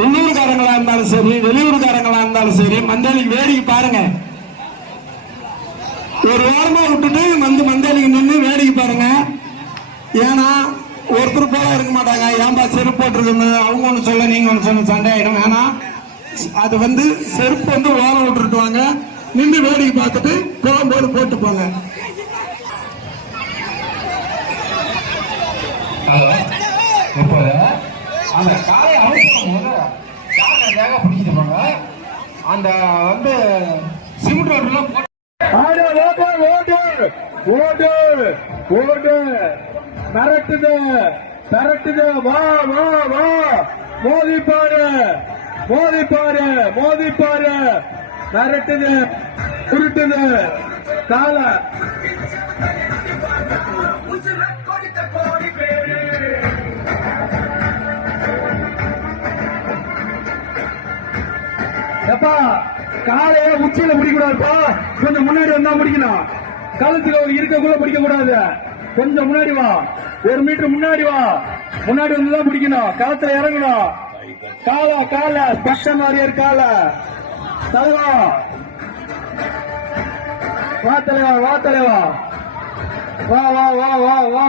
உள்ளூர்காரங்களா இருந்தாலும் சரி, வெளியூர்காரங்களா இருந்தாலும் சரி, மந்தாளிக்கு வேடிக்கை பாருங்க. ஒரு வாரமா விட்டுட்டு மந்தாளிக்கு நின்று வேடிக்கை பாருங்க. ஏன்னா ஒருத்தர் போல இருக்க மாட்டாங்க. ஏன்பா செருப்பு போட்டிருக்குன்னு அவங்க ஒண்ணு சொல்ல, நீங்க ஒண்ணு சொல்ல, சண்டை ஆயிடும். ஏன்னா அது செருப்பு ஓரம் விட்டுட்டு வாங்க, நின்று வேடிக்கை பார்த்துட்டு போகும்போது போட்டு போங்க. அந்த காலை அனுப்பும் போது ஜாக பிடிச்சிட்டு போங்க. அந்த சிமெண்ட் ரோட்லாம் ஓடு ஓடு மிரட்டுது மிரட்டுது. வா வா வா, மோதி பாரு மோதி பாரு மோதி பாரு. மிரட்டுது உருட்டுது கால. எப்பா காலைய உச்சியில முடிக்கூடாதுப்பா, கொஞ்சம் முன்னாடி வந்தா முடிக்கணும். கழுத்துல ஒரு இருக்கக்குள்ள பிடிக்க கூடாது. கொஞ்சம் முன்னாடி வா, 1 மீட்டர் முன்னாடி வா. முன்னாடி வந்துதான் பிடிக்கணும். களத்துல இறங்கணும். கால ஸ்பெஷல் மாதிரியே கால. தலைவா வா தலைவா, வா தலைவா, வா வா வா வா வா.